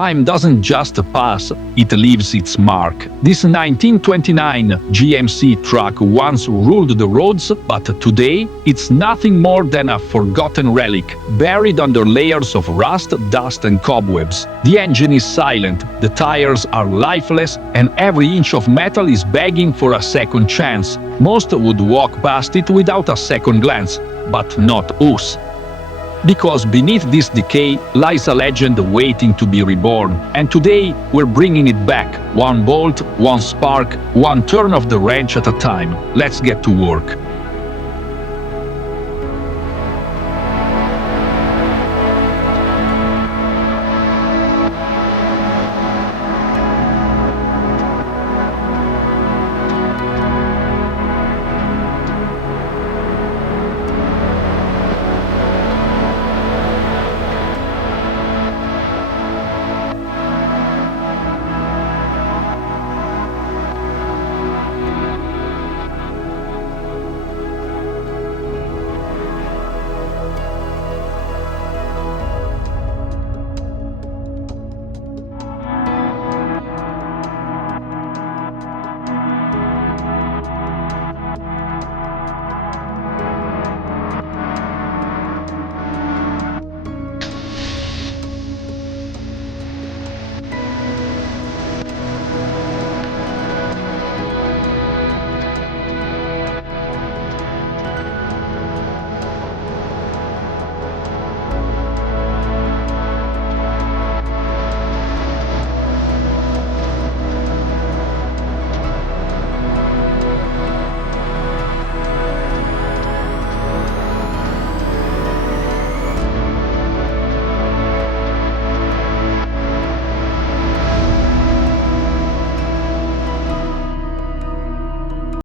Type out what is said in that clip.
time doesn't just pass, it leaves its mark. This 1929 GMC truck once ruled the roads, but today it's nothing more than a forgotten relic, buried under layers of rust, dust and cobwebs. The engine is silent, the tires are lifeless, and every inch of metal is begging for a second chance. Most would walk past it without a second glance, but not us. Because beneath this decay lies a legend waiting to be reborn, and today we're bringing it back, one bolt, one spark, one turn of the wrench at a time. Let's get to work.